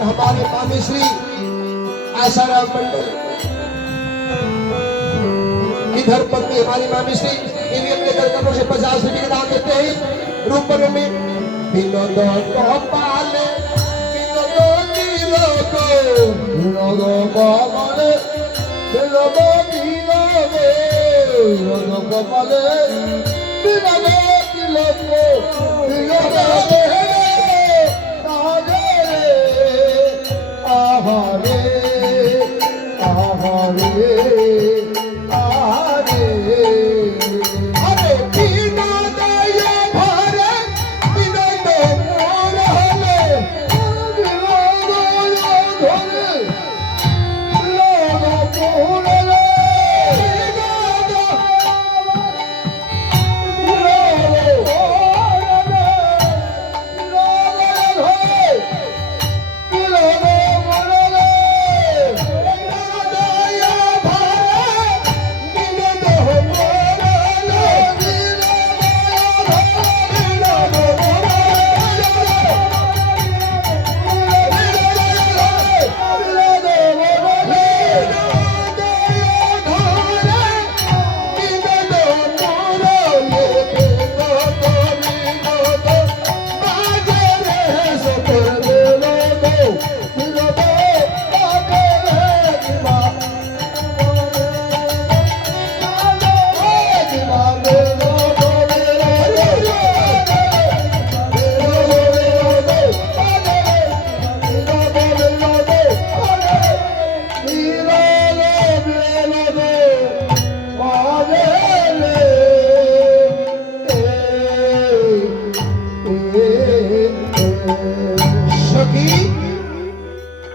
और हमारे मामी श्री आशाराम मंडल इधर पत्नी हमारी मामी श्री इन्हें अपने दरकनों से 50 रुपये का दान देते हैं रूप में विनोदो को पाले विनोदो नीलो को विनोदो को पाले विनोदो नीलो को विनोदो को पाले विनोदो नीलो को विनोदो आहारे आहारे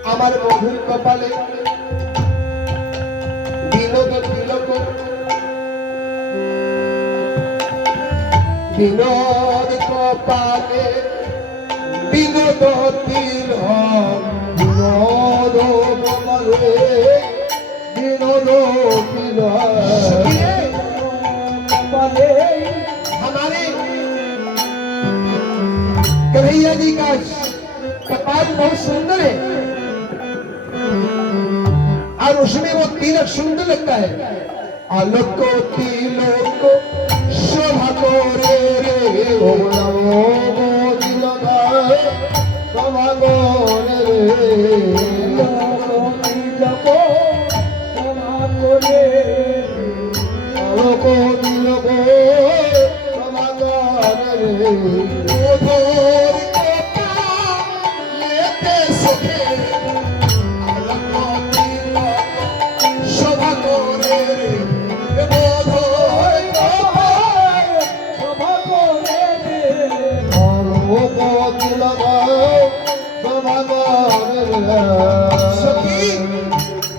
हमारे मधुर कपाले विनोद कपाले विनोद तिलक विनोद कपाले विनोद तिलक कपाले हमारे कन्हैया जी का कपाल बहुत सुंदर है और उसमें वो तिलक सुंदर लगता है आलोक तिलक शोभा को रे रे ओ तिलक शोभा को रे तिलक शोभा को रे आलोक तिलक शोभा को रे लेते सके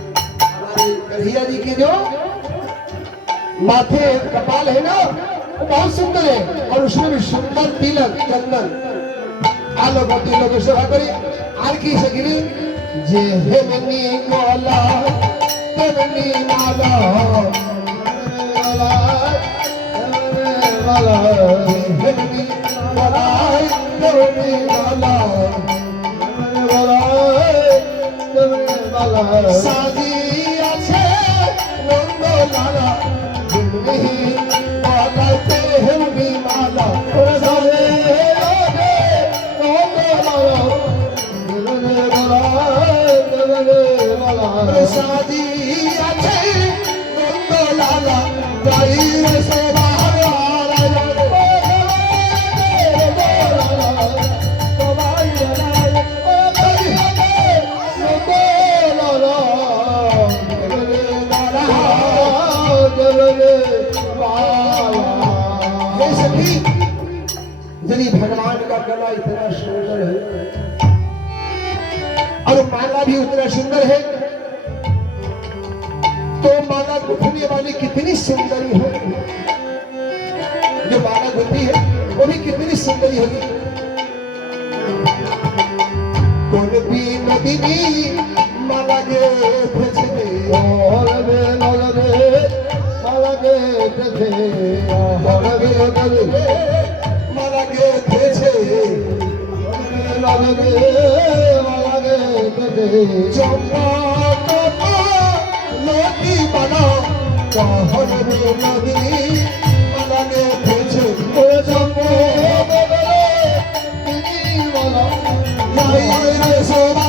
कन्हैया जी की जो माथे कपाल है ना वो बहुत सुंदर है और उसमें भी सुंदर तिलक चंदन आलोक तिलक सेवा करी आर की सगिली जे हेमनी माला तेमनी माला माला हेमनी माला तेमनी माला साजी আছে নন্দ লালা বিমহি মালাতে হেমনি মালা সাজে লাগে নন্দ লালা বিমহি মালা সাজি আছে নন্দ লালা গাই সেবা यदि भगवान का गला इतना सुंदर है और माला भी उतना सुंदर है तो माला गुथने वाली कितनी सुंदरी हो जो माला गुथी है वो भी कितनी सुंदरी होगी कौन भी नदी माला गे भेजने और वे माला गे भेजे और वे माला गे भेजे माला गे লতি বানা কহন নদী মালানে ভেছে ও জম্মু রে সোমা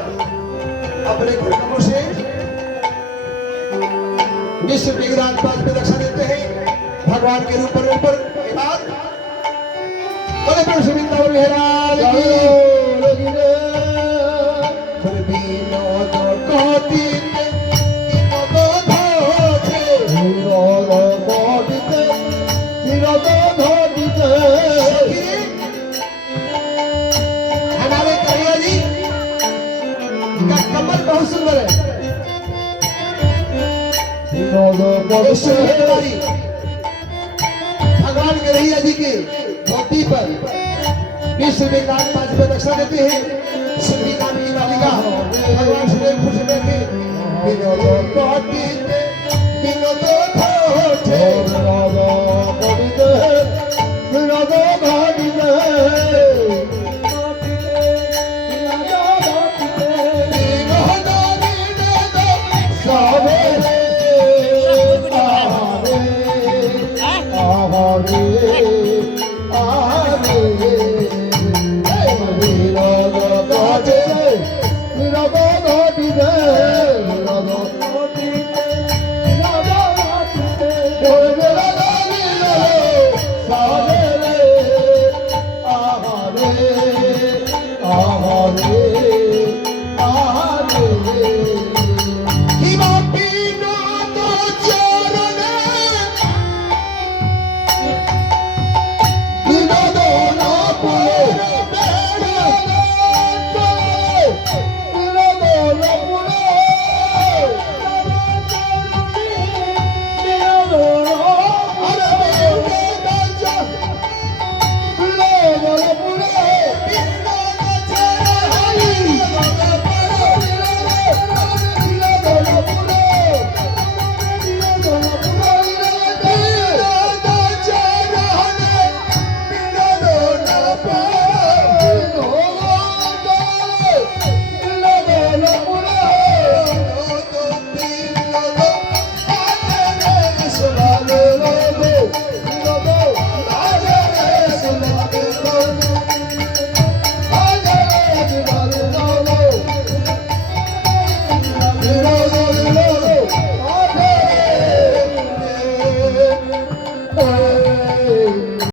अपने घरकामों से विश्व विज्ञान पास में दक्षा देते हैं भगवान के रूप पर ऊपर बात बोले प्रभु वृंदावन विहार की विनोद कहती हमारे कन्हैया जी का कमर बहुत सुंदर है भगवान कन्हैया जी की धोती पर विश्व विज्ञान पांच में दक्षा देते हैं श्री नाम की मालिका भगवान श्री खुश बैठे विनोद कहती विनोद घोटे विनोद घोटे